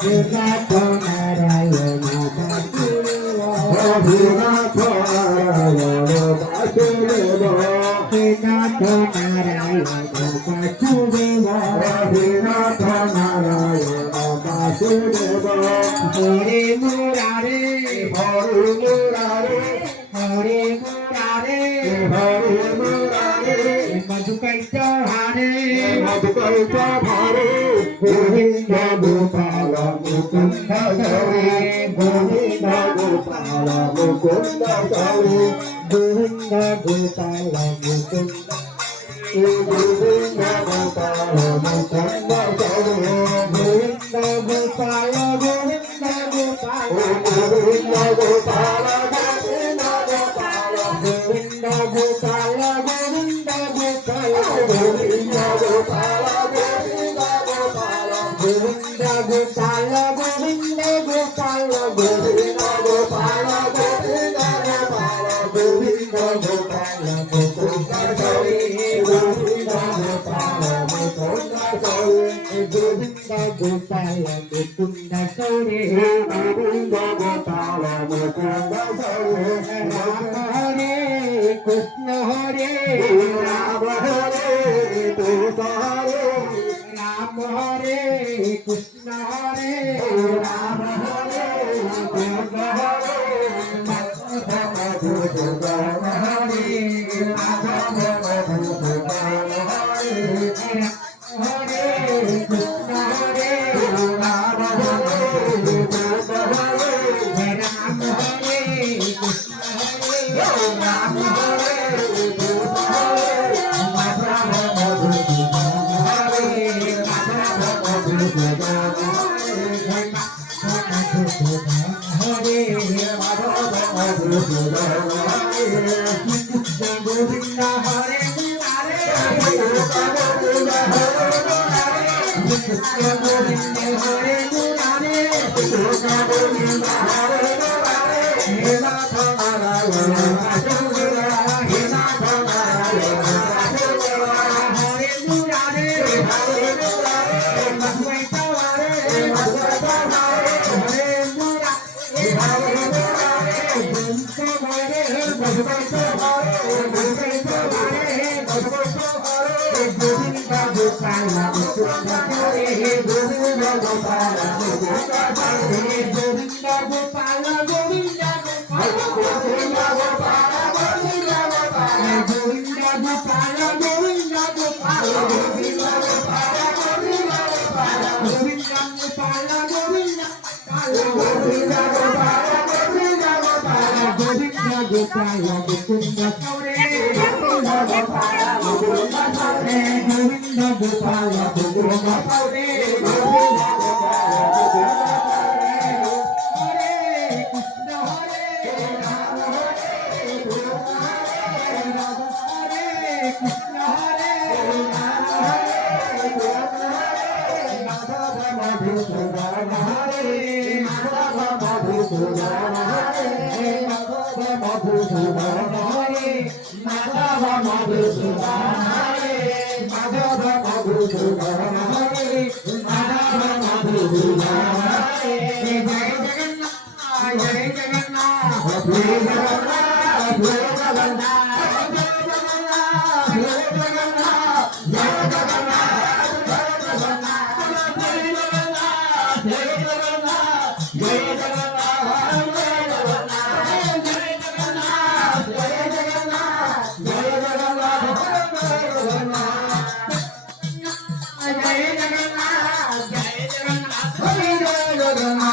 Jagannatha Narayana Vasudeva Jagannatha Narayana Vasudeva Jagannatha Narayana Vasudeva Jagannatha Narayana Vasudeva Hare Murare Hare Murare Hare Murare Hare Murare Madhukaita Hare Madhukaita Hare Govinda Gopala Mukunda Gauri Govinda Gopala Mukunda Gauri Govinda Gopala Mukunda Govinda Gopala Mukunda Gauri Govinda Gopala Govinda Gopala Govinda Gopala Govinda Gopala Govinda Gopala Govinda Gopala Govinda Gopala Govinda Gopala, Govinda Gopala, Govinda Gopala, Govinda Gopala, Govinda Gopala, Mukunda Gauri, Govinda Gopala, Mukunda Gauri, Govinda Gopala, Mukunda Gauri, Govinda Gopala, Mukunda Gauri, Rama Hare, Krishna Hare, Rama Hare, Krishna Hare, Rama Hare. Krishna Hare Rama Hare Krishna Hare Madhava Madhava Hare Madhava Madhava Hare Hare Krishna Hare Rama Hare Krishna Hare Rama Hare Krishna Hare Rama Hare Krishna Hare Madhava Madhava Gopala Mukunda Gauri Govinda Gopala Mukunda Gauri Govinda Gopala Mukunda Gauri Govinda Gopala Mukunda Gauri Hare Krishna Hare Rama Hare Krishna Hare Rama Hare Krishna Hare Rama Hare Krishna Hare Madhava Madhusudana Hare Madhava Madhusudana Hare Madhusudana Hare Madhava Madhusudana Hare Madhava Madhusudana Hare Madhava Madhusudana Hare Jai Jagannath Jai Jagannath Jai Jagannath Jai Jagannath Jai Jagannath Jai Jagannath Jai Jagannath Jai Jagannath Jai Jai Jagannath